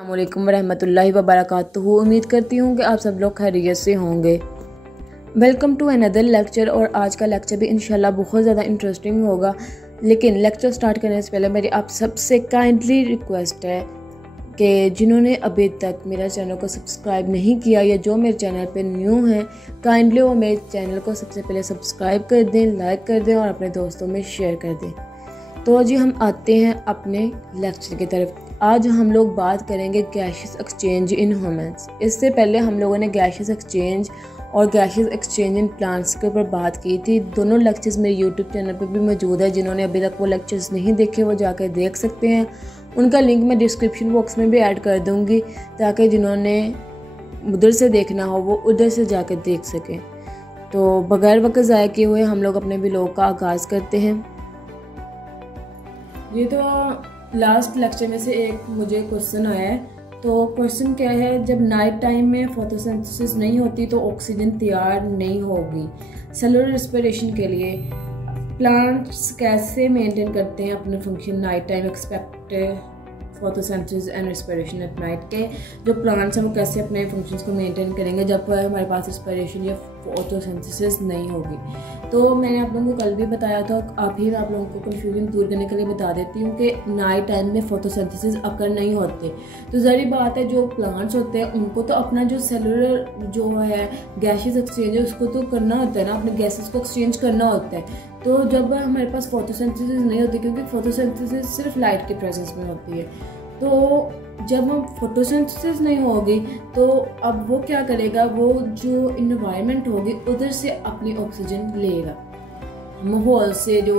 अस्सलामुअलैकुम वरहमतुल्लाहि वबरकातुहू। उम्मीद करती हूँ कि आप सब लोग खैरियत से होंगे। Welcome to another lecture. और आज का लेक्चर भी इंशाल्लाह बहुत ज़्यादा इंटरेस्टिंग होगा। लेकिन लेक्चर स्टार्ट करने से पहले मेरी आप सबसे काइंडली रिक्वेस्ट है कि जिन्होंने अभी तक मेरा चैनल को सब्सक्राइब नहीं किया या जो मेरे चैनल पे न्यू हैं, काइंडली वो मेरे चैनल को सबसे पहले सब्सक्राइब कर दें, लाइक कर दें और अपने दोस्तों में शेयर कर दें। तो जी हम आते हैं अपने लेक्चर की तरफ। आज हम लोग बात करेंगे गैशियस एक्सचेंज इन ह्यूमंस। इससे पहले हम लोगों ने गैशियस एक्सचेंज और गैशियस एक्सचेंज इन प्लांट्स के ऊपर बात की थी। दोनों लेक्चर्स मेरे यूट्यूब चैनल पर भी मौजूद है। जिन्होंने अभी तक वो लेक्चर्स नहीं देखे वो जाकर देख सकते हैं। उनका लिंक मैं डिस्क्रिप्शन बॉक्स में भी ऐड कर दूँगी ताकि जिन्होंने उधर से देखना हो वो उधर से जाकर देख सकें। तो बगैर वक्त ज़ाया किए हुए हम लोग अपने व्लॉग का आगाज़ करते हैं। ये तो लास्ट लेक्चर में से एक मुझे क्वेश्चन आया है। तो क्वेश्चन क्या है, जब नाइट टाइम में फोटोसिंथेसिस नहीं होती तो ऑक्सीजन तैयार नहीं होगी। सेलुलर रेस्पिरेशन के लिए प्लांट्स कैसे मेंटेन करते हैं अपने function night time expected photosynthesis and respiration at night के जो प्लांट्स हैं वो कैसे अपने फंक्शंस को मेंटेन करेंगे जब हमारे पास रेस्पिरेशन या फोटोसिंथेसिस नहीं होगी। तो मैंने आप लोगों को कल भी बताया था, आप ही मैं आप लोगों को कन्फ्यूजन दूर करने के लिए बता देती हूँ कि नाइट टाइम में फोटोसिंथेसिस अकर नहीं होते। तो ज़ाहिर बात है जो प्लांट्स होते हैं उनको तो अपना जो सेलुलर जो है गैसेस एक्सचेंज है उसको तो करना होता है ना, अपने गैसेस को एक्सचेंज करना होता है। तो जब हमारे पास फोटोसिंथेसिस नहीं होती, क्योंकि फोटोसिंथेसिस सिर्फ लाइट के प्रेजेंस में होती है, तो जब हम फोटोसिंथेसिस नहीं होगी तो अब वो क्या करेगा, वो जो इन्वायरमेंट होगी उधर से अपनी ऑक्सीजन लेगा। माहौल से जो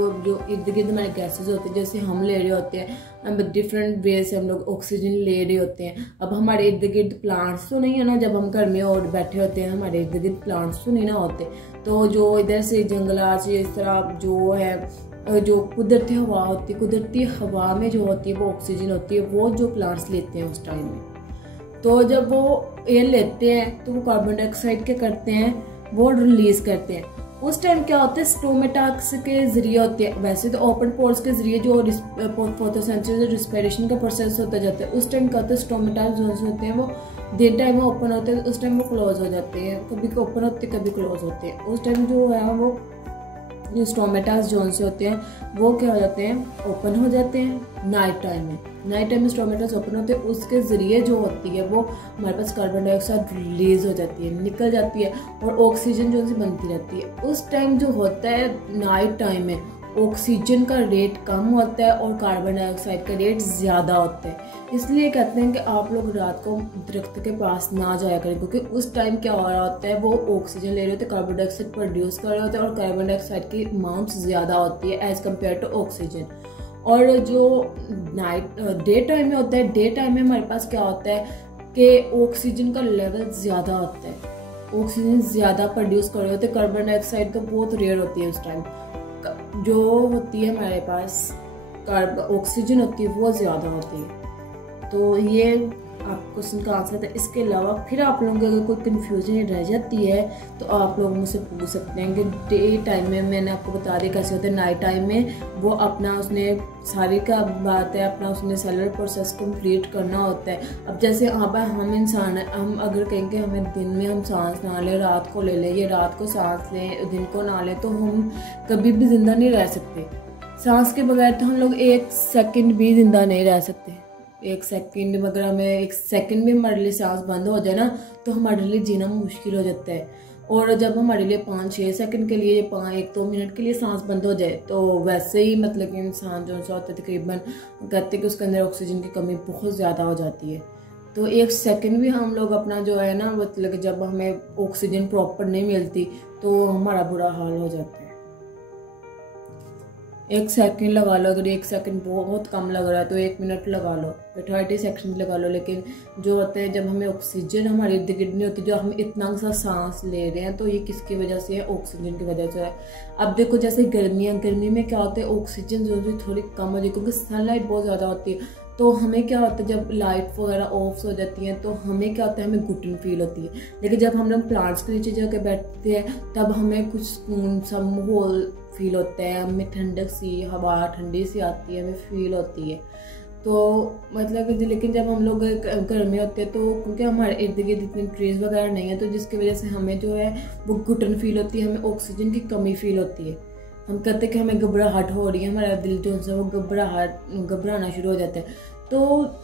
इर्द गिर्द हमारे गैसेज होते हैं, जैसे हम ले रहे होते हैं, हम डिफरेंट वे से हम लोग ऑक्सीजन ले रहे होते हैं। अब हमारे इर्द गिर्द प्लांट्स तो नहीं है ना, जब हम घर में और बैठे होते हैं हमारे इर्द गिर्द प्लांट्स तो नहीं ना होते। तो जो इधर से जंगलात से इस तरह जो है जो कुदरती हवा होती है, कुदरती हवा में जो होती है वो ऑक्सीजन होती है, वो जो प्लांट्स लेते हैं उस टाइम में। तो जब वो एयर लेते हैं तो वो कार्बन डाइऑक्साइड क्या करते हैं, वो रिलीज करते हैं। उस टाइम क्या होता है, स्टोमेटास के जरिए होते हैं। वैसे तो ओपन पोर्स के जरिए जो फोटोसिंथेसिस रिस्पिरेशन का प्रोसेस होता जाता है, उस टाइम क्या होता है, स्टोमेटास जो होते हैं वो डे टाइम में ओपन होते हैं, उस टाइम वो क्लोज हो जाते हैं। कभी ओपन होते हैं कभी क्लोज होते हैं। उस टाइम जो है वो जो स्टोमेटास जोन से होते हैं वो क्या हो जाते हैं, ओपन हो जाते हैं नाइट टाइम में। नाइट टाइम में स्टोमेटास ओपन होते हैं, उसके ज़रिए जो होती है वो हमारे पास कार्बन डाइऑक्साइड रिलीज हो जाती है, निकल जाती है और ऑक्सीजन जो सी बनती रहती है। उस टाइम जो होता है नाइट टाइम में ऑक्सीजन का रेट कम होता है और कार्बन डाइऑक्साइड का रेट ज़्यादा होता है। इसलिए कहते हैं कि आप लोग रात को दरख्त के पास ना जाया करें, क्योंकि उस टाइम क्या हो रहा होता है, वो ऑक्सीजन ले रहे होते हैं, कार्बन डाइऑक्साइड प्रोड्यूस कर रहे होते हैं और कार्बन डाइऑक्साइड की अमाउंट ज़्यादा होती है एज़ कम्पेयर टू ऑक्सीजन। और जो नाइट डे टाइम में होता है, डे टाइम में हमारे पास क्या होता है कि ऑक्सीजन का लेवल ज़्यादा होता है, ऑक्सीजन ज़्यादा प्रोड्यूस कर रहे होते हैं, कार्बन डाइऑक्साइड तो बहुत रेयर होती है। उस टाइम जो होती है हमारे पास ऑक्सीजन होती है वो ज़्यादा होती है। तो ये आप क्वेश्चन का आंसर था। इसके अलावा फिर आप लोगों को अगर कोई कन्फ्यूजन रह जाती है तो आप लोग मुझसे पूछ सकते हैं कि डे टाइम में मैंने आपको बता दिया कैसे होता है, नाइट टाइम में वो अपना उसने सारी का बात है अपना उसने सेलुलर प्रोसेस कंप्लीट करना होता है। अब जैसे यहाँ पर हम इंसान हैं, हम अगर कहेंगे हमें दिन में हम सांस ना लें, रात को ले लें, या रात को सांस लें दिन को ना लें, तो हम कभी भी ज़िंदा नहीं रह सकते। सांस के बगैर तो हम लोग एक सेकंड भी ज़िंदा नहीं रह सकते। एक सेकंड अगर हमें एक सेकंड भी हमारे लिए सांस बंद हो जाए ना तो हमारे लिए जीना मुश्किल हो जाता है। और जब हमारे लिए 5-6 सेकंड के लिए 1-2 मिनट के लिए सांस बंद हो जाए तो वैसे ही मतलब कि इंसान जो सा होता है तकरीबन कहते हैं कि उसके अंदर ऑक्सीजन की कमी बहुत ज़्यादा हो जाती है। तो एक सेकंड भी हम लोग अपना जो है ना मतलब जब हमें ऑक्सीजन प्रॉपर नहीं मिलती तो हमारा बुरा हाल हो जाता है। एक सेकंड लगा लो, अगर एक सेकंड बहुत कम लग रहा है तो 1 मिनट लगा लो, 30 सेकंड लगा लो। लेकिन जो होता है जब हमें ऑक्सीजन हमारे इर्द गिर्द नहीं होती, जो हम इतना सा सांस ले रहे हैं, तो ये किसकी वजह से है, ऑक्सीजन की वजह से है। अब देखो जैसे गर्मी में क्या होता है, ऑक्सीजन जो है थोड़ी कम हो जाती है क्योंकि सनलाइट बहुत ज़्यादा होती है। तो हमें क्या होता है जब लाइट वगैरह ऑफ हो जाती हैं तो हमें क्या होता है, हमें घुटन फील होती है। लेकिन जब हम लोग प्लांट्स के नीचे जाकर बैठते हैं तब हमें कुछ सुकून सा माहौल फील होता है, हमें ठंडक सी हवा ठंडी सी आती है, हमें फील होती है। तो मतलब कि लेकिन जब हम लोग घर में होते हैं तो क्योंकि हमारे इर्द गिर्द इतनी ट्रीज वगैरह नहीं है, तो जिसकी वजह से हमें जो है वो घुटन फील होती है, हमें ऑक्सीजन की कमी फील होती है। हम कहते हैं कि हमें घबराहट हो रही है, हमारा दिल जो है वो घबराना शुरू हो जाता है। तो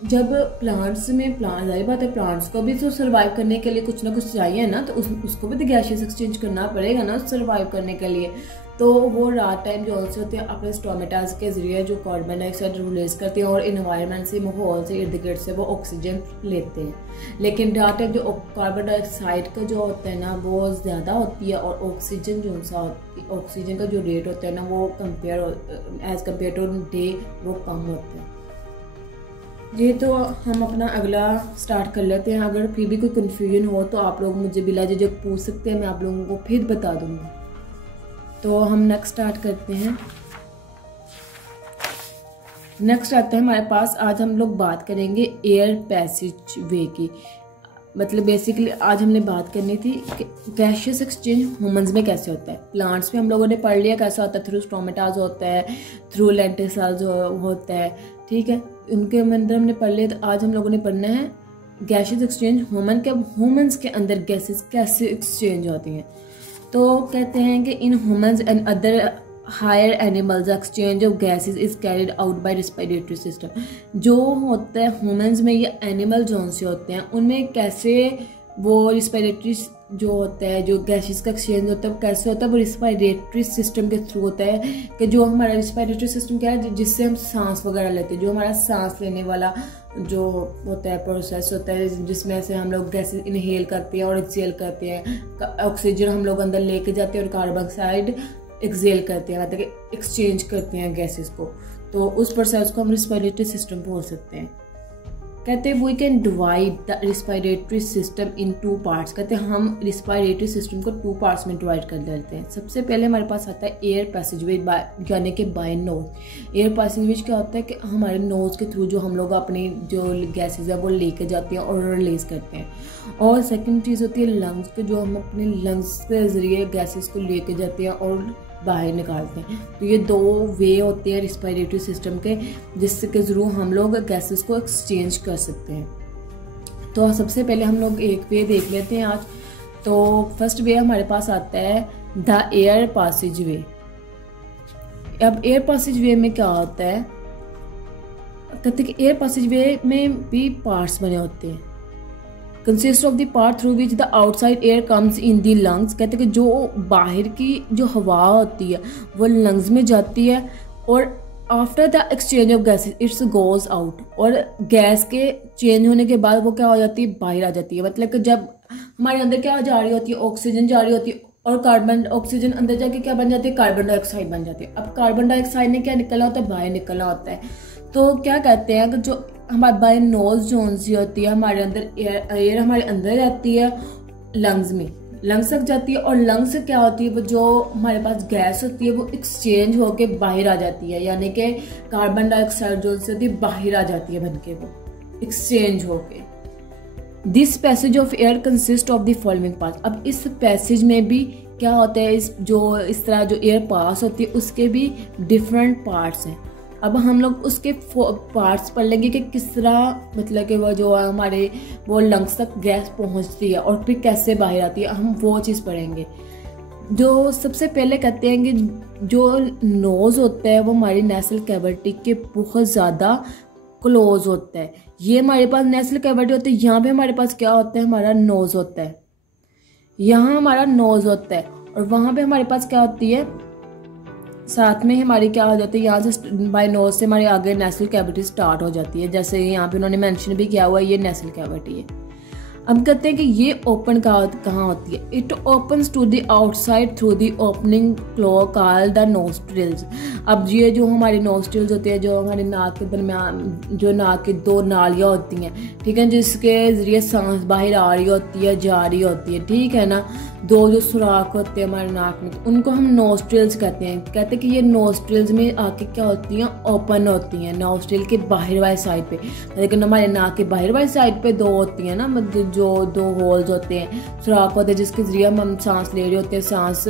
जब प्लांट्स जाहिर बात है प्लांट्स को भी तो सर्वाइव करने के लिए कुछ ना कुछ चाहिए ना, तो उसको भी तो गैसेस एक्सचेंज करना पड़ेगा ना सर्वाइव करने के लिए। तो वो रात टाइम जो से होते हैं अपने स्टोमेटास के जरिए जो कार्बन डाइऑक्साइड रिलीज करते हैं और इन्वायरमेंट से, माहौल से, इर्द गिर्द से वो ऑक्सीजन लेते हैं। लेकिन रात टाइम जो कार्बन डाइऑक्साइड का जो होता है ना वो ज़्यादा होती है और ऑक्सीजन जो सा ऑक्सीजन का जो रेट होता है ना वो एज कम्पेयर टू डे वो कम होता है। ये तो हम अपना अगला स्टार्ट कर लेते हैं। अगर फिर भी कोई कन्फ्यूजन हो तो आप लोग मुझे बिला झिझक पूछ सकते हैं, मैं आप लोगों को फिर बता दूंगी। तो हम नेक्स्ट स्टार्ट करते हैं। नेक्स्ट आता है हमारे पास, आज हम लोग बात करेंगे एयर पैसेज वे की। मतलब बेसिकली आज हमने बात करनी थी कि गैसियस एक्सचेंज ह्यूमंस में कैसे होता है। प्लांट्स में हम लोगों ने पढ़ लिया कैसा होता है, थ्रू स्टोमेटाज होता है, थ्रू लेंटिसल्स होता है, ठीक है, उनके अंदर हमने पढ़ लिया। तो आज हम लोगों ने पढ़ना है गैसियस एक्सचेंज ह्यूमंस के अंदर गैसेस कैसे एक्सचेंज होती हैं। तो कहते हैं कि in humans and other higher animals exchange of gases is carried out by respiratory system. जो होता है ह्यूमंस में या एनिमल जोन से होते हैं उनमें कैसे वो रिस्पिरेटरी जो होता है, जो गैसेस का एक्सचेंज होता है वो कैसे होता है, वो रिस्पिरेटरी सिस्टम के थ्रू होता है। कि जो हमारा रिस्पिरेटरी सिस्टम क्या है, जिससे हम सांस वगैरह लेते हैं, जो हमारा सांस लेने वाला जो होता है प्रोसेस होता है, जिसमें से हम लोग गैसेस इनहेल करते हैं और एक्सहेल करते हैं। ऑक्सीजन हम लोग अंदर लेके जाते हैं और कार्बन डाइऑक्साइड एक्सहेल करते हैं, मतलब कि एक्सचेंज करते हैं गैसेस को। तो उस प्रोसेस को हम रिस्पिरेटरी सिस्टम बोल सकते हैं। कहते हैं we can divide the respiratory system in 2 parts. कहते हैं हम रिस्पिरेटरी सिस्टम को 2 पार्ट्स में डिवाइड कर देते हैं। सबसे पहले हमारे पास आता है एयर पैसेजवे यानी कि बाय नोज। एयर पैसेजवे क्या होता है कि हमारे नोज के थ्रू जो हम लोग अपनी जो गैसेज है वो लेके जाते हैं और रिलीज करते हैं। और सेकेंड चीज़ होती है लंग्स के, जो हम अपने लंग्स के जरिए गैसेज को लेके जाते हैं और बाहर निकालते हैं। तो ये 2 वे होते हैं रिस्पिरेटरी सिस्टम के, जिसके थ्रू हम लोग गैसेस को एक्सचेंज कर सकते हैं। तो सबसे पहले हम लोग एक वे देख लेते हैं आज। तो फर्स्ट वे हमारे पास आता है द एयर पैसेज वे। अब एयर पैसेज वे में क्या होता है, कहते हैं कि एयर पैसेज वे में भी पार्ट्स बने होते हैं। Consist of the part through which the outside air comes in the lungs. कहते हैं कि जो बाहर की जो हवा होती है वो लंग्स में जाती है और after the exchange of gases it's goes out. और गैस के चेंज होने के बाद वो क्या हो जाती है, बाहर आ जाती है। मतलब कि जब हमारे अंदर क्या जा रही होती है, ऑक्सीजन जा रही होती है और ऑक्सीजन अंदर जाके क्या बन जाती है, कार्बन डाइऑक्साइड बन जाती है। अब कार्बन डाइऑक्साइड ने क्या निकला होता है, बाहर निकलना होता है। तो क्या कहते हैं कि जो हमारे बाय नोज जोन सी होती है, हमारे अंदर एयर हमारे अंदर रहती है लंग्स में, लंग्स तक जाती है और लंग्स से क्या होती है, वो जो हमारे पास गैस होती है वो एक्सचेंज होके बाहर आ जाती है। यानी कि कार्बन डाइऑक्साइड जो से होती है बाहर आ जाती है बनके, वो एक्सचेंज होके। This passage of air consist of the following part. अब इस पैसेज में भी क्या होता है, इस तरह जो एयर पास होती है उसके भी डिफरेंट पार्ट्स हैं। अब हम लोग उसके पार्ट्स पढ़ लेंगे कि किस तरह, मतलब कि वो जो हमारे वो लंग्स तक गैस पहुंचती है और फिर कैसे बाहर आती है, हम वो चीज़ पढ़ेंगे। जो सबसे पहले कहते हैं कि जो नोज़ होता है वो हमारी नेसल कैविटी के बहुत ज़्यादा क्लोज होता है। ये हमारे पास नेसल कैविटी होती है, यहाँ पे हमारे पास क्या होता है, हमारा नोज़ होता है। यहाँ हमारा नोज़ होता है और वहाँ पे हमारे पास क्या होती है, साथ में हमारी क्या हो जाती है, यहाँ से बाय नोज से हमारे आगे नेसल कैविटी स्टार्ट हो जाती है। जैसे यहाँ पे उन्होंने मेंशन भी किया हुआ है, ये नेसल कैविटी है। अब कहते हैं कि ये ओपन कहाँ होती है, it opens to the outside through the opening क्लो कॉल्ड द नोस्ट्रिल्स। अब ये जो हमारे नोस्ट्रिल्स होते हैं, जो हमारे नाक के दरमियान, जो नाक की 2 नालियाँ होती हैं, ठीक है, जिसके जरिए सांस बाहर आ रही होती है, जा रही होती है, ठीक है ना। 2 जो सुराख होते हैं हमारे नाक में, तो उनको हम नोस्ट्रिल्स कहते हैं। कहते हैं कि ये नोस्ट्रिल्स में आके क्या होती हैं, ओपन होती हैं नोस्ट्रिल के बाहर वाली साइड पे। लेकिन हमारे नाक के बाहर वाली साइड पे 2 होती हैं ना, मतलब जो 2 होल्स होते हैं, सुराख होते हैं, जिसके ज़रिए हम सांस ले रहे होते हैं, सांस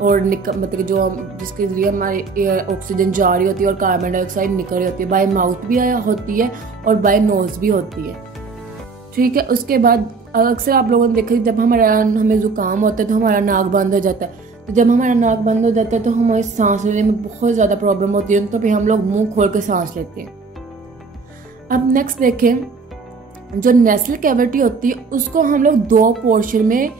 और मतलब जो जिसके ज़रिए हमारी ऑक्सीजन जा रही होती है और कार्बन डाइऑक्साइड निकल रही होती है। बाय माउथ भी होती है और बाय नोज़ भी होती है, ठीक है। उसके बाद अक्सर आप लोगों ने देखा जब हमें ज़ुकाम होता है तो हमारा नाक बंद हो जाता है। तो जब हमारा नाक बंद हो जाता है तो हमारी सांस लेने में बहुत ज़्यादा प्रॉब्लम होती है, तो फिर हम लोग मुंह खोल के सांस लेते हैं। अब नेक्स्ट देखें, जो नेसल कैविटी होती है उसको हम लोग 2 पोर्शन में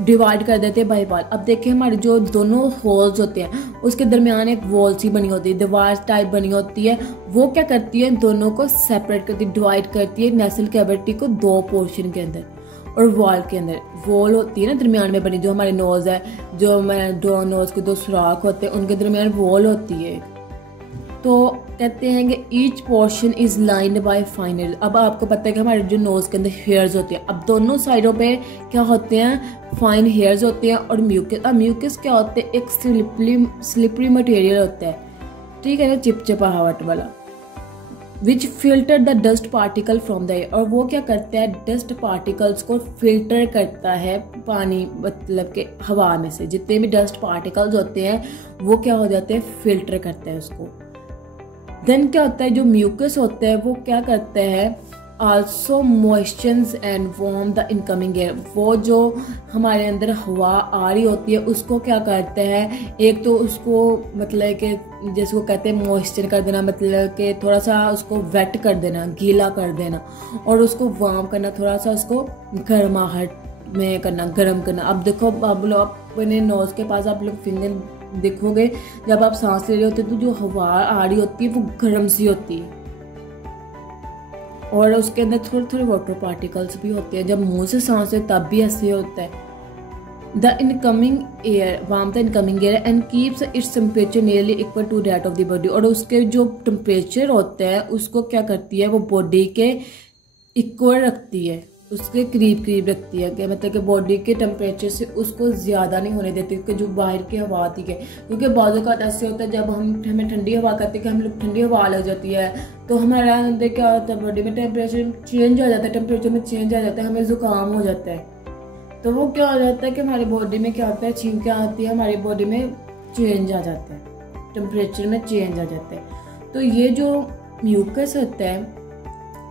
डिवाइड कर देते हैं बाई वॉल। अब देखें, हमारे जो दोनों होल्स होते हैं उसके दरमियान एक वॉल सी बनी होती है, दीवार टाइप बनी होती है। वो क्या करती है, दोनों को सेपरेट करती है, डिवाइड करती है नेसल कैविटी को 2 पोर्शन के अंदर। और वॉल के अंदर वॉल होती है ना दरमियान में बनी, जो हमारे नोज़ है, जो हमारे 2 नोज़ के 2 सुराख होते हैं उनके दरमियान वॉल होती है। तो कहते हैं कि each portion is lined by fine hair. अब आपको पता है कि हमारे जो नोज़ के अंदर हेयर्स होते हैं, अब दोनों साइडों पे क्या होते हैं, फाइन हेयर्स होते हैं और म्यूकस। अब म्यूकस क्या होते हैं, एक स्लिपरी मटेरियल होता है, ठीक है ना, चिपचिपाहट वाला, विच filter the dust particle from the air. और वो क्या करता है, डस्ट पार्टिकल्स को फिल्टर करता है पानी, मतलब के हवा में से जितने भी डस्ट पार्टिकल्स होते हैं वो क्या हो जाते हैं, फिल्टर करते हैं उसको। देन क्या होता है, जो म्यूकस होता है वो क्या करता है, also moistures and warm the incoming air. वो जो हमारे अंदर हवा आ रही होती है उसको क्या करता है, एक तो उसको मतलब कि जैसे वो कहते हैं मॉइस्चर कर देना, मतलब कि थोड़ा सा उसको वेट कर देना, गीला कर देना, और उसको वार्म करना, थोड़ा सा उसको गर्माहट में करना, गर्म करना। अब देखो, अब लोग अपने नोज़ के पास आप लोग फिंगर देखोगे, जब आप सांस ले रहे होते तो जो हवा आ रही होती है वो गर्म सी होती है और उसके अंदर थोड़े थोड़े वाटर पार्टिकल्स भी होते हैं। जब मुंह से सांस ले तब भी ऐसे होता है। The incoming air warm the incoming air and keeps its temperature nearly equal to that of the body. और उसके जो टेम्परेचर होता है उसको क्या करती है, वो बॉडी के इक्वल रखती है, उसके करीब करीब रखती है, कि मतलब कि बॉडी के टेम्परेचर से उसको ज़्यादा नहीं होने देती, क्योंकि जो बाहर की हवा आती है, क्योंकि बाजू का ऐसे होता है जब हमें ठंडी हवा करते हैं कि हम लोग ठंडी हवा लग जाती है तो हमारा अंदर क्या होता है, बॉडी में टेम्परेचर चेंज हो जाता है, टेम्परेचर में चेंज आ जाता है, हमें ज़ुकाम हो जाता है। तो वो क्या हो जाता है कि हमारी बॉडी में क्या होता है, छींकें आती है, हमारी बॉडी में चेंज आ जाता है, टेम्परेचर में चेंज आ जाता है। तो ये जो म्यूकस होता है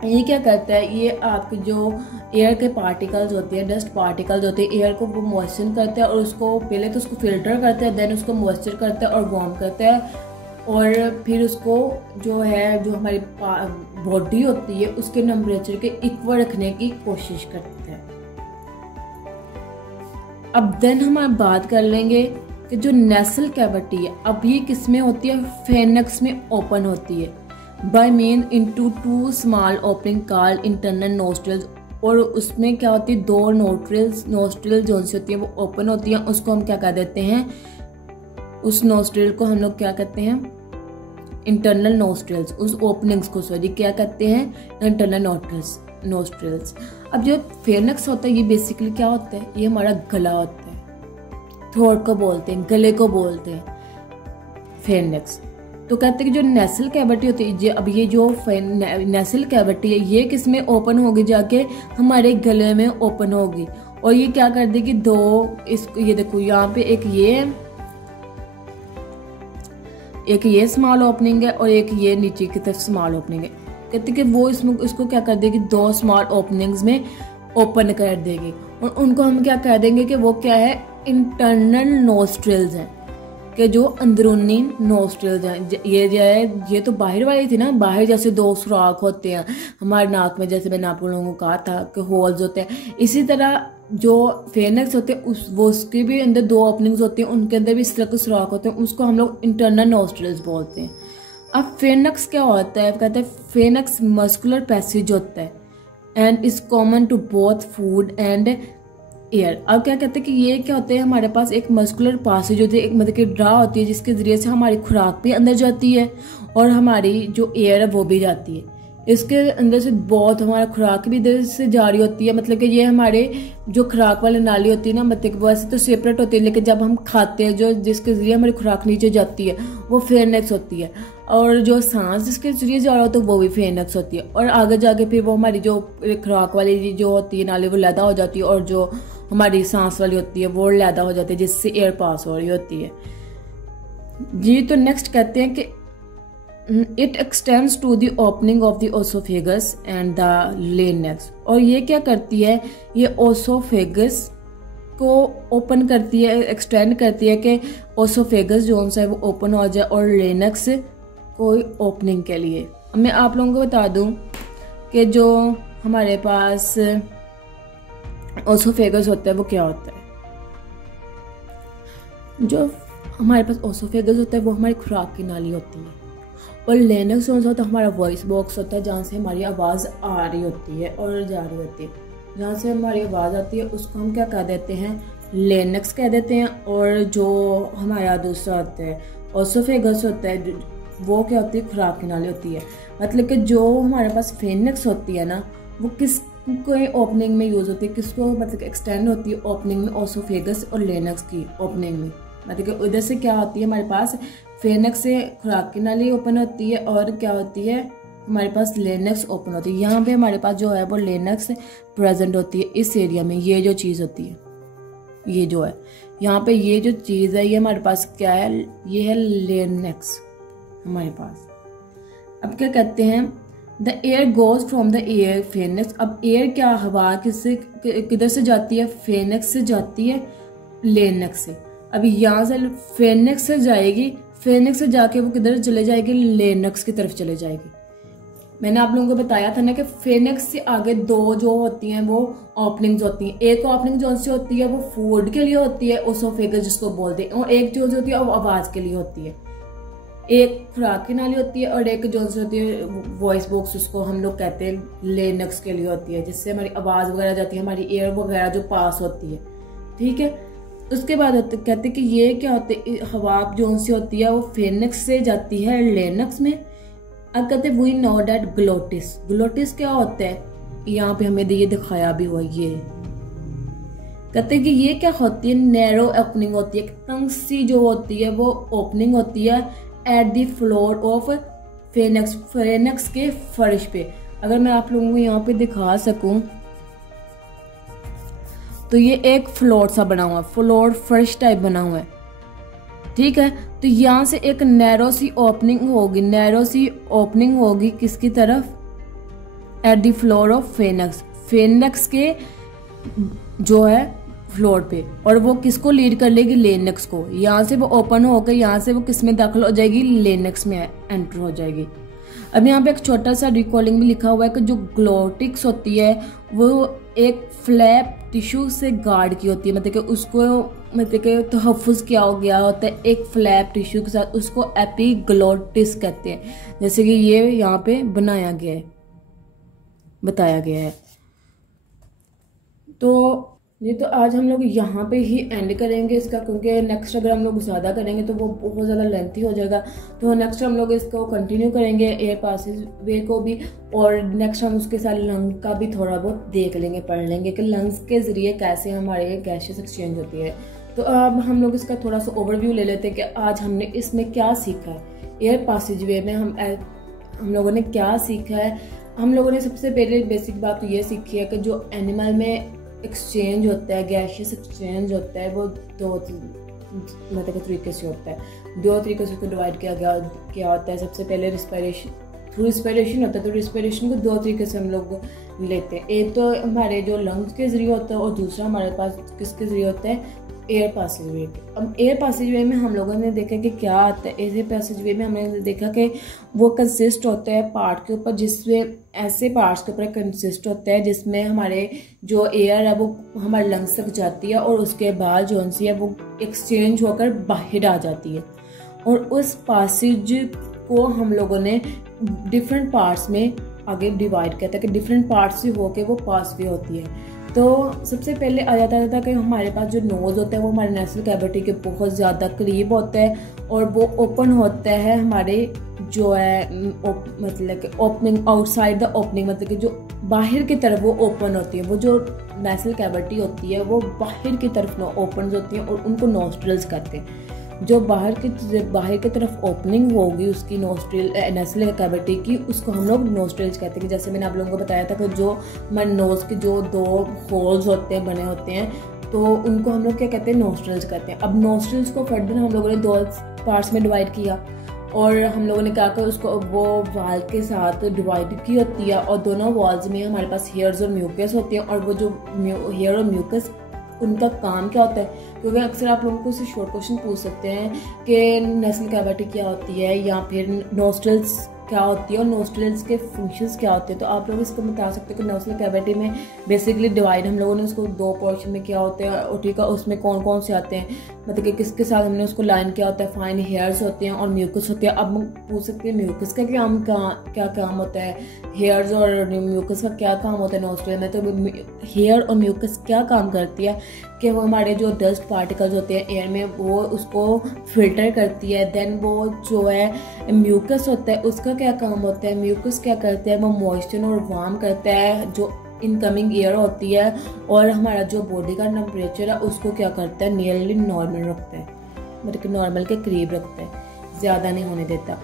ये क्या करता है, ये आपके जो एयर के पार्टिकल्स होते हैं, डस्ट पार्टिकल्स होते हैं, एयर को वो मॉइस्चर करता है और उसको पहले तो उसको फिल्टर करता है, देन उसको मॉइस्चर करता है और वार्म करता है, और फिर उसको जो है, जो हमारी बॉडी होती है उसके टेम्परेचर के इक्वल रखने की कोशिश करता है। अब देन हम बात कर लेंगे कि जो नेसल कैविटी है, अब ये किस में होती है, फेनक्स में ओपन होती है, by mean into 2 small opening called internal nostrils. और उसमें क्या होती है, 2 नोस्ट्रिल जो सी होती है वो ओपन होती है, उसको हम क्या कह देते हैं, उस नोस्ट्रिल को हम लोग क्या कहते हैं, इंटरनल नोस्ट्रिल्स। उस ओपनिंग्स को सॉरी क्या कहते हैं, इंटरनल नोस्ट्रिल्स। अब जो फेनक्स होता है ये बेसिकली क्या होता है, ये हमारा गला होता है, थ्रोट को बोलते हैं, गले को बोलते हैं फेनक्स। तो कहते हैं कि जो नेसल कैविटी होती है, अब ये जो नेसल कैविटी है ये किस में ओपन होगी, जाके हमारे गले में ओपन होगी। और ये क्या कर देगी, 2 ये देखो यहाँ पे एक ये स्मॉल ओपनिंग है और एक ये नीचे की तरफ स्मॉल ओपनिंग है। कहते कि वो इसको क्या कर देगी, 2 स्मॉल ओपनिंग्स में ओपन कर देगी, और उनको हम क्या कह देंगे कि वो क्या है, इंटरनल नोस्ट्रिल्स हैं, कि जो अंदरूनी नोस्ट्रिल्स हैं। ये जो है ये तो बाहर वाली थी ना, बाहर जैसे 2 सुराख होते हैं हमारे नाक में, जैसे मैंने आप लोगों को कहा था कि होल्स होते हैं, इसी तरह जो फेनक्स होते हैं वो उसके भी अंदर 2 ओपनिंग्स होती हैं, उनके अंदर भी इस तरह के सुराख होते हैं, उसको हम लोग इंटरनल नोस्ट्रिल्स बोलते हैं। अब फेनक्स क्या होता है, कहते हैं फेनक्स मस्कुलर पैसेज होता है and is common to both food and air. अब क्या कहते हैं कि ये क्या होता है, हमारे पास एक मस्कुलर पैसेज होती है, एक मतलब कि ड्रा होती है जिसके ज़रिए से हमारी खुराक भी अंदर जाती है और हमारी जो एयर है वो भी जाती है। इसके अंदर से बहुत हमारा खुराक भी इधर से जारी होती है, मतलब कि ये हमारे जो खुराक वाली नाली होती है ना, मतलब वैसे तो सेपरेट होती है, लेकिन जब हम खाते हैं जो जिसके जरिए हमारी खुराक नीचे जाती है वो फेनेक्स होती है, और जो सांस जिसके जरिए जा रहा हो तो वो भी फेनेक्स होती है। और आगे जाके फिर वो हमारी जो खुराक वाली जो होती है नाली वो लैदा हो जाती है, और जो हमारी सांस वाली होती है वो लैदा हो जाती है, जिससे एयर पास हो रही होती है जी। तो नेक्स्ट कहते हैं कि it extends to the opening of the oesophagus and the larynx. और ये क्या करती है, ये ओसोफेगस को ओपन करती है, एक्सटेंड करती है कि ओसोफेगस जो है वो ओपन हो जाए, और लेनेक्स कोई ओपनिंग के लिए। अब मैं आप लोगों को बता दूं कि जो हमारे पास ओसोफेगस होता है वो क्या होता है। जो हमारे पास ओसोफेगस होता है वो हमारी खुराक की नाली होती है, और लेनेक्स जो होता है हमारा वॉइस बॉक्स होता है, जहाँ से हमारी आवाज़ आ रही होती है और जा रही होती है। जहाँ से हमारी आवाज़ आती है उसको हम क्या कह देते हैं, लेनेक्स कह देते हैं। और जो हमारा दूसरा होता है ओसोफेगस होता है वो क्या होती है, खुराक की नाली होती है। मतलब कि जो हमारे पास फेनेक्स होती है ना वो किस कोई ओपनिंग में यूज़ होती है, किसको मतलब एक्सटेंड होती है ओपनिंग में, ओसोफेगस और लेनेक्स की ओपनिंग में। मतलब कि उधर से क्या होती है, हमारे पास फेनेक्स से खुराक की नाली ओपन होती है, और क्या होती है हमारे पास लेनेक्स ओपन होती है। यहाँ पे हमारे पास जो है वो लेनेक्स प्रेजेंट होती है इस एरिया में। ये जो चीज़ होती है, ये जो है यहाँ पे ये जो चीज़ है ये हमारे पास क्या है, ये है लेनेक्स हमारे पास। अब क्या कहते हैं, the air goes from the air phoenix. अब एयर क्या, हवा किससे किधर से जाती है, फेनेक्स से जाती है लेनेक्स से। अभी यहाँ से फेनेक्स से जाएगी, फेनेक्स से जाके वो किधर चले जाएगी, लेनेक्स की तरफ चले जाएगी। मैंने आप लोगों को बताया था ना कि फेनेक्स से आगे दो जो होती हैं वो ओपनिंग्स होती हैं। एक ओपनिंग जो सी होती है वो फूड के लिए होती है, ओसोफेगस जिसको बोलते हैं, और एक जो होती है वो आवाज़ के लिए होती है। एक खुराक की नाली होती है, और एक जो होती है वॉइस बॉक्स उसको हम लोग कहते हैं लेनेक्स के लिए होती है, जिससे हमारी आवाज़ वगैरह जाती है, हमारी एयर वगैरह जो पास होती है। ठीक है, उसके बाद कहते हैं कि ये क्या होते है, हवा जो सी होती है वो फेनेक्स से जाती है लेनेक्स में। अब कहते हैं we know that glottis. Glottis क्या होता है, यहाँ पे हमें ये दिखाया भी हुआ। ये कहते हैं कि ये क्या होती है, नैरो ओपनिंग होती है, तंग सी जो होती है वो ओपनिंग होती है एट द फ्लोर ऑफ फेनेक्स, फेनेक्स के फर्श पे। अगर मैं आप लोगों को यहाँ पे दिखा सकूं तो ये एक फ्लोर सा बना हुआ है, फ्लोर फर्श टाइप बना हुआ है। ठीक है, तो यहाँ से एक नैरो सी ओपनिंग होगी, नैरो सी ओपनिंग होगी किसकी तरफ, एट द फ्लोर ऑफ फेनेक्स, फेनेक्स के जो है फ्लोर पे। और वो किसको लीड कर लेगी, लेनेक्स को। यहाँ से वो ओपन होकर यहाँ से वो किस में दाखिल हो जाएगी, लेनेक्स में एंटर हो जाएगी। अब यहाँ पे एक छोटा सा रिकॉलिंग भी लिखा हुआ है कि जो ग्लोटिक्स होती है वो एक फ्लैप टिश्यू से गार्ड की होती है, मतलब कि उसको मतलब कि तहफ़्फ़ुज़ किया हो गया होता है एक फ्लैप टिश्यू के साथ, उसको एपिग्लोटिस कहते हैं। जैसे कि ये यहाँ पे बनाया गया है, बताया गया है। तो ये तो आज हम लोग यहाँ पे ही एंड करेंगे इसका, क्योंकि नेक्स्ट अगर हम लोग ज़्यादा करेंगे तो वो बहुत ज़्यादा लेंथी हो जाएगा। तो नेक्स्ट हम लोग इसको कंटिन्यू करेंगे एयर पासेज वे को भी, और नेक्स्ट हम उसके साथ लंग का भी थोड़ा बहुत देख लेंगे, पढ़ लेंगे कि लंग्स के ज़रिए कैसे हमारे गैसेस एक्सचेंज होती है। तो अब हम लोग इसका थोड़ा सा ओवरव्यू ले लेते हैं कि आज हमने इसमें क्या सीखा है। एयर पासेज वे में हम लोगों ने क्या सीखा है। हम लोगों ने सबसे पहले बेसिक बात तो ये सीखी है कि जो एनिमल में एक्सचेंज होता है, गैशियस एक्सचेंज होता है, वो दो मतलब तरीके से होता है। दो तरीके से उसको डिवाइड किया गया क्या होता है। सबसे पहले रिस्पायरेशन, थ्रू रिस्पायरेशन होता है। तो रिस्पायरेशन को दो तरीके से हम लोग लेते हैं, एक तो हमारे जो लंग्स के जरिए होता है, और दूसरा हमारे पास किसके जरिए होता है, एयर पासेज वे। अब एयर पासेज वे में हम लोगों ने देखा कि क्या आता है। एयर पासेज वे में हमने देखा कि वो कंसिस्ट होता है पार्ट के ऊपर, जिसमें ऐसे पार्ट्स के ऊपर कंसिस्ट होता है जिसमें हमारे जो एयर है वो हमारे लंग्स तक जाती है, और उसके बाद जो सी है वो एक्सचेंज होकर बाहर आ जाती है। और उस पासेज को हम लोगों ने डिफरेंट पार्ट्स में आगे डिवाइड किया था कि डिफरेंट पार्ट्स से होके वो पास वे होती है। तो सबसे पहले आ जाता था कि हमारे पास जो नोज़ होता है वो हमारे नेसल कैविटी के बहुत ज़्यादा करीब होता है और वो ओपन होता है हमारे जो है मतलब कि ओपनिंग आउटसाइड द ओपनिंग, मतलब कि जो बाहर की तरफ वो ओपन होती है। वो जो नेसल कैविटी होती है वो बाहर की तरफ ओपन होती है और उनको नोस्ट्रिल्स कहते हैं। जो बाहर की तरफ ओपनिंग होगी उसकी नोस्ट्रिल नेसल कैविटी की, उसको हम लोग नोस्ट्रिल्स कहते हैं। जैसे मैंने आप लोगों को बताया था कि जो हमारे नोज़ के जो 2 होल्स होते हैं बने होते हैं तो उनको हम लोग क्या कहते हैं, नोस्ट्रिल्स कहते हैं। अब नोस्ट्रिल्स को फर्दर हम लोगों ने 2 पार्ट्स में डिवाइड किया और हम लोगों ने क्या कर उसको वो वाल के साथ डिवाइड की होती है और दोनों वॉल्स में हमारे पास हेयर्स और म्यूकस होती हैं। और वो जो हेयर और म्यूकस उनका काम क्या होता है, क्योंकि अक्सर आप लोगों को इससे शॉर्ट क्वेश्चन पूछ सकते हैं कि नेसल कैविटी क्या होती है या फिर नोस्ट्रिल्स क्या होती है और नोस्ट्रिल्स के फंक्शंस क्या होते हैं। तो आप लोग इसको बता सकते हैं कि नेसल कैविटी में बेसिकली डिवाइड हम लोगों ने उसको 2 पोर्शन में किया होता है और ठीक है, उसमें कौन कौन से आते हैं, मतलब कि किसके साथ हमने उसको लाइन किया होता है। फाइन हेयर्स होते हैं और म्यूकस होते हैं। अब हम पूछ सकते हैं म्यूकस का क्या काम होता है, हेयर्स और म्यूकस का क्या काम होता है नोस्ट्रिल में। तो हेयर और म्यूकस क्या काम करती है कि वो हमारे जो डस्ट पार्टिकल्स होते हैं एयर में वो उसको फिल्टर करती है। देन वो जो है म्यूकस होता है उसका क्या काम होता है, म्यूकस क्या करता है, वो मॉइस्चर और वार्म करता है जो इनकमिंग एयर होती है और हमारा जो बॉडी का टेम्परेचर है उसको क्या करता है, नियरली नॉर्मल रखता है, मतलब कि नॉर्मल के करीब रखता है, ज़्यादा नहीं होने देता।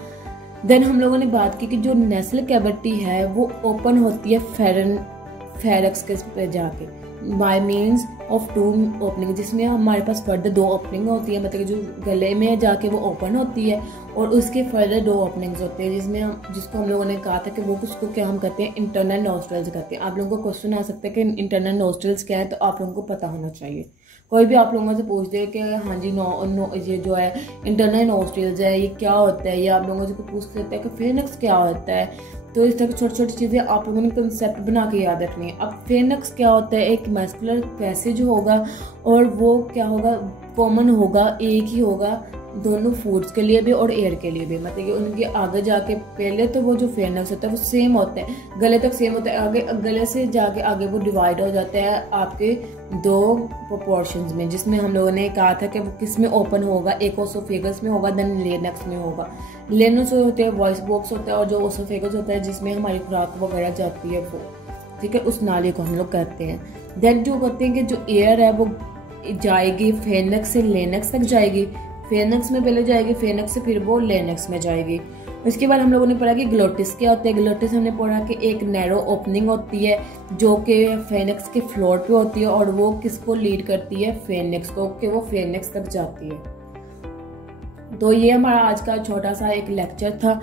देन हम लोगों ने बात की कि जो नेसल कैविटी है वो ओपन होती है फेरेक्स के पे जाके बाय मीन्स ऑफ 2 ओपनिंग, जिसमें हमारे पास फर्दर 2 ओपनिंग होती है, मतलब कि जो गले में जाके वो ओपन होती है और उसके फर्दर 2 ओपनिंग्स होते हैं जिसको हम लोगों ने कहा था कि वो उसको क्या हम कहते हैं, इंटरनल नोस्ट्रिल्स कहते हैं। आप लोगों को क्वेश्चन आ सकता है कि इंटरनल नोस्ट्रिल्स क्या है, तो आप लोगों को पता होना चाहिए। कोई भी आप लोगों से पूछ दे कि हाँ जी ये जो है इंटरनल नोस्ट्रिल्स है ये क्या होता है, या आप लोगों से पूछ सकते हैं कि फेनक्स क्या होता है। तो इस तरह की छोटी छोटी चीज़ें आप लोगों ने कंसेप्ट बना के याद रखनी है। अब फेनक्स क्या होता है, एक मस्कुलर पैसेज होगा और वो क्या होगा, कॉमन होगा, एक ही होगा दोनों फूड्स के लिए भी और एयर के लिए भी, मतलब कि उनके आगे जाके पहले तो वो जो फेनक्स होता है वो सेम होता है, गले तक सेम होता है, आगे गले से जाके आगे वो डिवाइड हो जाता है आपके 2 प्रोपोर्शंस में, जिसमें हम लोगों ने कहा था कि वो किस में ओपन होगा, एक ओसोफेगस में होगा, देन लेनक्स में होगा। लेनक्स होते हैं वॉइस बॉक्स होता है और जो ओसोफेगस होता है जिसमें हमारी खुराक वगैरह जाती है वो, ठीक है, उस नाली को हम लोग कहते हैं। देन जो कहते हैं कि जो एयर है वो जाएगी फेनक्स से लेनक्स तक जाएगी, फेनक्स में पहले जाएगी, फेनक्स से फिर वो लेनक्स में जाएगी। इसके बाद हम लोगों ने पढ़ा कि ग्लोटिस क्या होता है। ग्लोटिस हमने पढ़ा कि एक नैरो ओपनिंग होती है जो कि फेनक्स के फ्लोर पे होती है और वो किसको लीड करती है, फेनक्स को, कि वो फेनक्स तक जाती है। तो ये हमारा आज का छोटा सा एक लेक्चर था,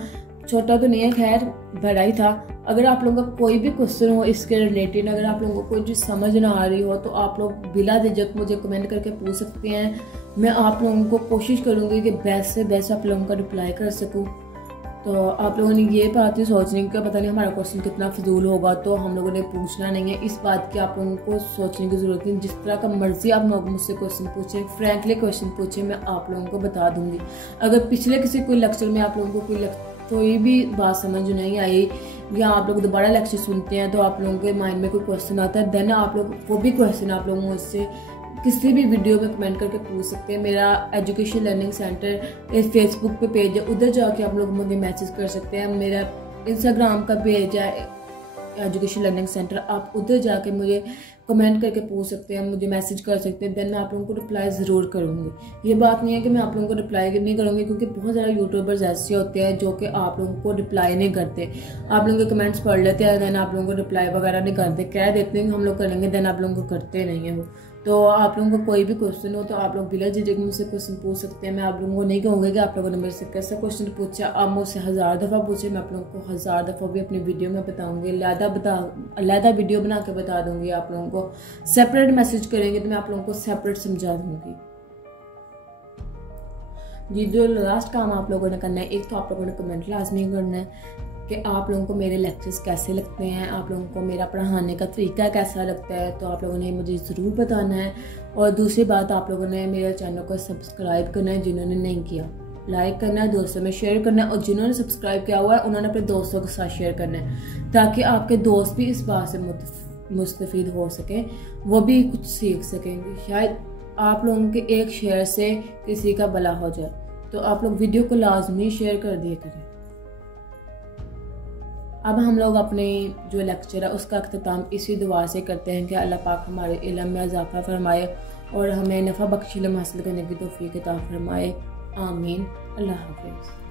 छोटा तो नहीं है खैर, बड़ा ही था। अगर आप लोगों का कोई भी क्वेश्चन हो इसके रिलेटेड, अगर आप लोगों को कोई चीज़ समझ ना आ रही हो तो आप लोग बिला झिझक मुझे कमेंट करके पूछ सकते हैं। मैं आप लोगों को कोशिश करूँगी कि बेस्ट से बेस्ट आप लोगों का रिप्लाई कर सकूँ। तो आप लोगों ने ये बात ही सोचनी कि पता नहीं हमारा क्वेश्चन कितना फजूल होगा, तो हम लोगों ने पूछना नहीं है। इस बात की आप लोगों को सोचने की ज़रूरत नहीं। जिस तरह का मर्जी आप लोग मुझसे क्वेश्चन पूछें, फ्रैंकली क्वेश्चन पूछें, मैं आप लोगों को बता दूंगी। अगर पिछले किसी कोई लेक्चर में आप लोगों को कोई भी बात समझ नहीं आई या आप लोग दोबारा लेक्चर सुनते हैं तो आप लोगों के माइंड में कोई क्वेश्चन आता है, देन आप लोग वो भी क्वेश्चन आप लोग मुझसे किसी भी वीडियो में कमेंट करके पूछ सकते हैं। मेरा एजुकेशन लर्निंग सेंटर इस फेसबुक पे पेज है, उधर जाके आप लोग मुझे मैसेज कर सकते हैं। मेरा इंस्टाग्राम का पेज है एजुकेशन लर्निंग सेंटर, आप उधर जाके मुझे कमेंट करके पूछ सकते हैं, मुझे मैसेज कर सकते हैं, देन मैं आप लोगों को रिप्लाई ज़रूर करूँगी। ये बात नहीं है कि मैं आप लोगों को रिप्लाई नहीं करूँगी, क्योंकि बहुत ज़्यादा यूट्यूबर्स ऐसे होते हैं जो कि आप लोगों को रिप्लाई नहीं करते। आप लोगों के कमेंट्स पढ़ लेते हैं, देन आप लोगों को रिप्लाई वगैरह नहीं करते, कह देते हैं हम लोग करेंगे, देन आप लोगों को करते नहीं है वो। तो आप लोगों को कोई भी क्वेश्चन हो तो आप लोग बिला झिझक मुझसे क्वेश्चन पूछ सकते हैं। मैं आप लोगों को नहीं कहूँगी कि आप लोगों ने मेरे से कैसा क्वेश्चन पूछा, आप मुझसे 1000 दफ़ा पूछे, मैं आप लोगों को 1000 दफ़ा भी अपनी वीडियो में बताऊँगी, अलहदा वीडियो बना के बता दूँगी। आप लोगों को सेपरेट मैसेज करेंगे तो मैं आप लोगों को सेपरेट समझा दूँगी। जी, जो लास्ट काम आप लोगों ने करना है, एक तो आप लोगों ने कमेंट लाजमी करना है कि आप लोगों को मेरे लेक्चर्स कैसे लगते हैं, आप लोगों को मेरा पढ़ाने का तरीका कैसा लगता है, तो आप लोगों ने मुझे ज़रूर बताना है। और दूसरी बात, आप लोगों ने मेरे चैनल को सब्सक्राइब करना है, जिन्होंने नहीं किया लाइक करना है, दोस्तों में शेयर करना है, और जिन्होंने सब्सक्राइब किया हुआ है उन्होंने अपने दोस्तों के साथ शेयर करना है, ताकि आपके दोस्त भी इस बात से मुस्तफ़ीद हो सकें, वो भी कुछ सीख सकेंगे। शायद आप लोगों के एक शेयर से किसी का भला हो जाए, तो आप लोग वीडियो को लाजमी शेयर कर दिया करें। अब हम लोग अपने जो लेक्चर है उसका अख्ताम इसी दुआ से करते हैं कि अल्लाह पाक हमारे इल्म में इजाफा फरमाए और हमें नफ़ा बख्श इल्म हासिल करने की तौफीक अता फरमाए। आमीन। अल्लाह हाफ़िज़।